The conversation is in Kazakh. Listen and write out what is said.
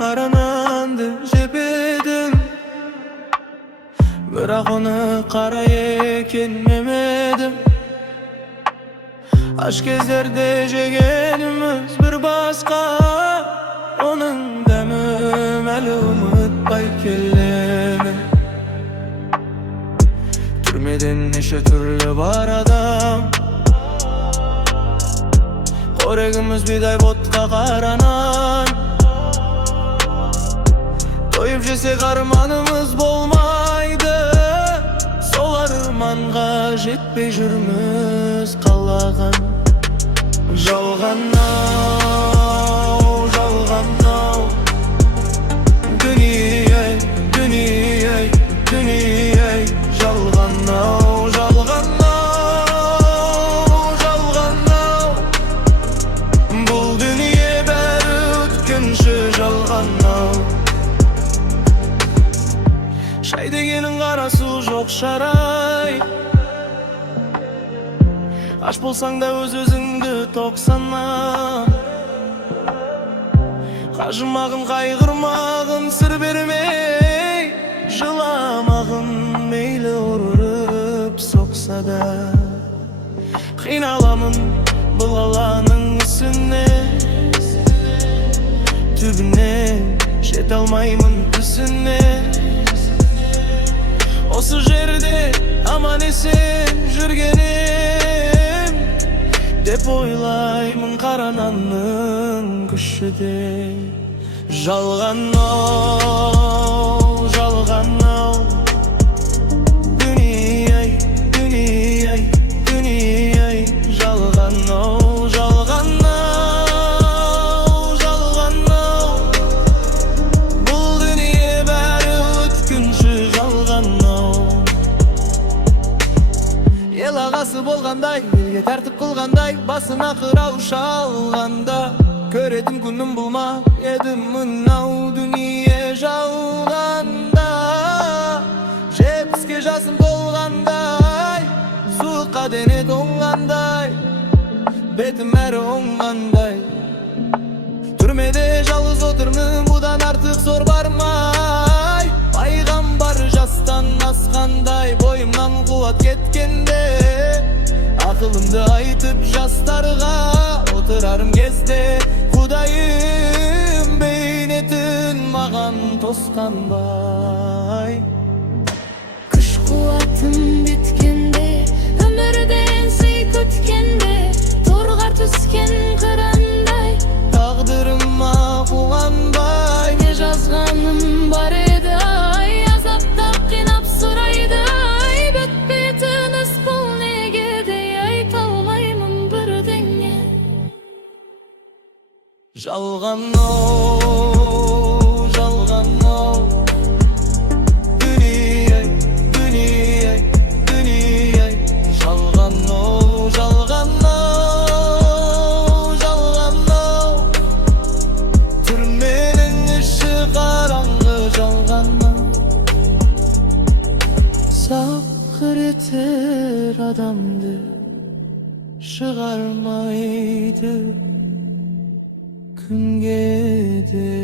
karanandı jep edim. Birak onu kara ekenmemedim. Aşk kezlerde jegenimiz bir başka. Onun demim eli unutpay kelleme. Türmeden neşe türlü var adam. Koregimiz biday vodka karanan. Doyup jesek armanımız bolmaydı. Sol armanға жетпей жүрміз қалаған. Жалған-ау, жалған-ау, дүние-ай, дүние-ай, дүние-ай. Жалған-ау, жалған-ау, жалған-ау, бұл дүние бәрі өткінші. Жалған-ау, шай дегенің қара су жоқ шарай. Аш болсаң да өз-өзіңді тоқ сана. Қажымағын, қайғырмағын сыр бермей. Жыламағын мейлі ұрып соқса да. Қиналамын бұл аланың үстіне. Түбіне жете алмаймын түсіне. Осы жерде аман есен жүргенім деп ойлаймын қарананның күшіде. Жалған-ау, жалған-ау, дүние-ай, дүние-ай, дүние-ай. Жалған-ау, жалған-ау, жалған-ау, бұл дүние бәрі өткінші. Жалған-ау, ел ағасы болғандай, елге тәртіп қылғандай, басына қырау шалғанда көретін күнім болма едім мынау дүние жалғанда. Жетпіске жасым толғандай, суыққа дене тоңғандай, бетім әрі оңғандай. Түрмеде жалғыз отырмын, бұдан артық зор бармай. Пайғамбар жастан асқандай, бойымнан қуат кеткенде. Ақылымды айтып жастарға отырарым кезде. Құдайым бейнетін маған тосқанбай. Күш қуатым біткенде, өмірден сый күткенде, торғар түскен қырандай, Тағдырыма қуанбай. не жазғаным бар еді ай, азаптап қинап сұрайды ай. Бітпейтін іс бұл неге де айта алмаймын бірдеңе. Жалған-ау, жалған-ау, дүние-ай, дүние-ай, дүние-ай. Жалған-ау, жалған-ау, жалған-ау, түрменің іші қараңғы. Жалған-ау, сақыр етер адамды шығармайды күнге де.